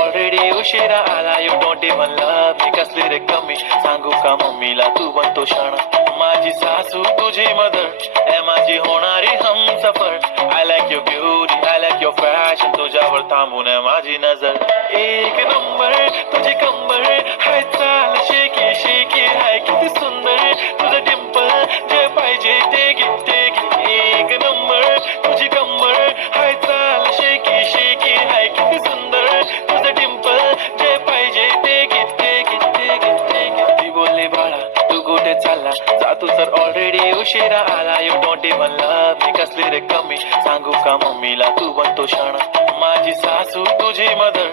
Already उशिरा आला. You don't even love me. कसली रे कमी सांगू का मम्मीला तू बनतो शाणा. माझी सासू तुझी मदर माझी होणारी Humsafar. I like your beauty, I like your fashion. तुझ्यावर थांबून माझी नजर. एक नंबर तुझी कंबर हाय चाल शेकी शेकी हाय किती सुंदर तुझं डिंपल. जे पाहिजे ते घे ते घे. एक नंबर तुझी कंबर हाय चाल शेकी शेकी हाय किती सुंदर तुझं डिंपल. जे पाहिजे ते घे ते घे ते घे ते घे. ती बोलली बाळा तू कुठे चालला जा तू तर ऑलरेडी उशिरा आला. You don't even love me. कसली रे कमी सांगू का मम्मीला तू बनतो शाणा. माझी सासू तुझी मदर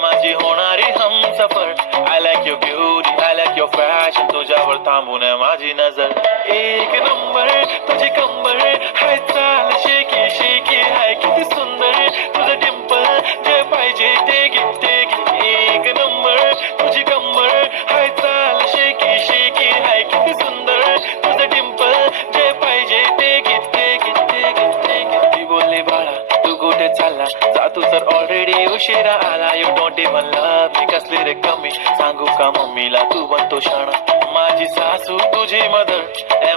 माझी होणारी Humsafar. I like your beauty, I like your fashion. तुझ्यावर थांबून माझी नजर. एक नंबर तुझी कंबर हाय चाल शेकी शेकी हाय किती सुंदर तुझं डिंपल. जे पाहिजे ते घे ते घे. एक नंबर तुझी कंबर हाय चाल शेकी शेकी हाय किती सुंदर तुझं डिंपल. जे पाहिजे ते घे ते घे ते घे ते घे. ती बोलली बाळा तू कुठे चालला जा तू तर ऑलरेडी उशिरा आला. You don't even love me. कसली रे कमी सांगू का मम्मीला तू बनतो शाणा. माझी सासू तुझी मदर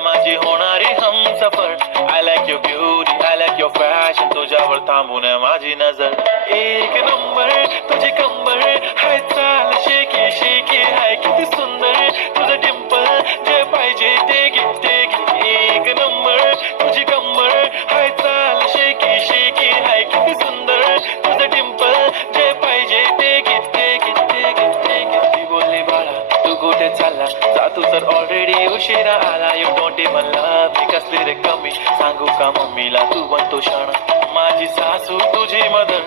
माझी होणारी Humsafar. I like your beauty, I like your fashion. तुझ्यावर थांबून माझी नजर. एक नंबर तुझी कंबर हाय चाल शेकी शेकी हाय किती सुंदर तुझं डिंपल. जे पाहिजे ते घे ते घे. एक नंबर तुझी कंबर हाय चाल शेकी शेकी हाय किती सुंदर तुझं डिंपल. जे पाहिजे ते घे ते घे ते घे ते घे. ती बोलली बाळा तू कुठे चालला जा तू तर ऑलरेडी उशिरा आला. You don't even love me. कसली रे कमी सांगू का मम्मीला तू बनतो शाणा. माझी सासू तुझी मदर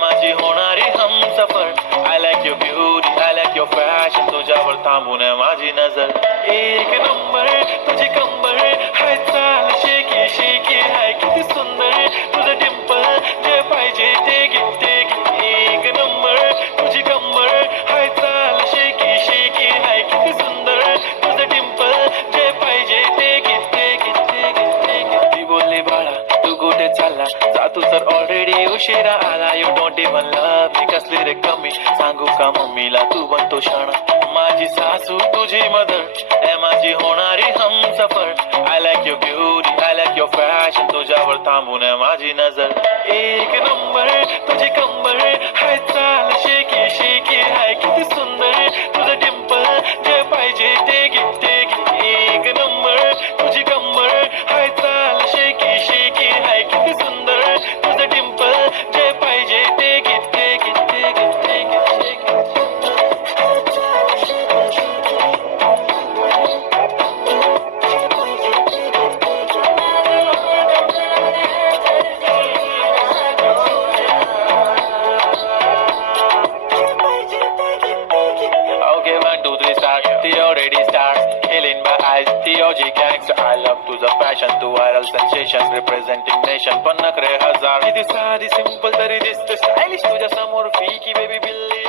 माझी होणारी Humsafar. I like your beauty, I like your fashion. तुझ्यावर थांबून माझी नजर. एक नंबर तुझी कंबर हाय चाल शेकी शेकी हाय किती सुंदर तुझं डिंपल. जे पाहिजे ते घे ते घे. एक नंबर तुझी कंबर हाय चाल शेकी शेकी हाय किती सुंदर तुझं डिंपल. जे पाहिजे ते घे ते घे ते घे ते घे. ती बोलली बाळा तू कुठे चालला जा तू तर ऑलरेडी उशिरा आला. You don't even love me. कसली रे कमी सांगू का मम्मीला तू बनतो शाणा. माझी सासू तुझी मदर माझी होणारी Humsafar. I like your beauty, I like your fashion. तुझ्यावर थांबून माझी नजर. एक नंबर तुझी कंबर हाय चाल शेकी शेकी हाय किती सुंदर तुझं डिंपल. जे पाहिजे ते घे ते घे. एक नंबर तुझी कंबर हाय चाल शेकी शेकी हाय किती सुंदर तुझं डिंपल. जे पाहिजे ते घे ते घे ते घे ते घे. Okay, 1, 2, 3 start. The already starts. Killing my eyes. The OG gangster. I love to the fashion. To viral sensation. Representing nation. पण नखरे हजार. किती साधी सिंपल तरी दिसते स्टायलिश तुझ्या समोर. फीकी बेबी बिल्ली.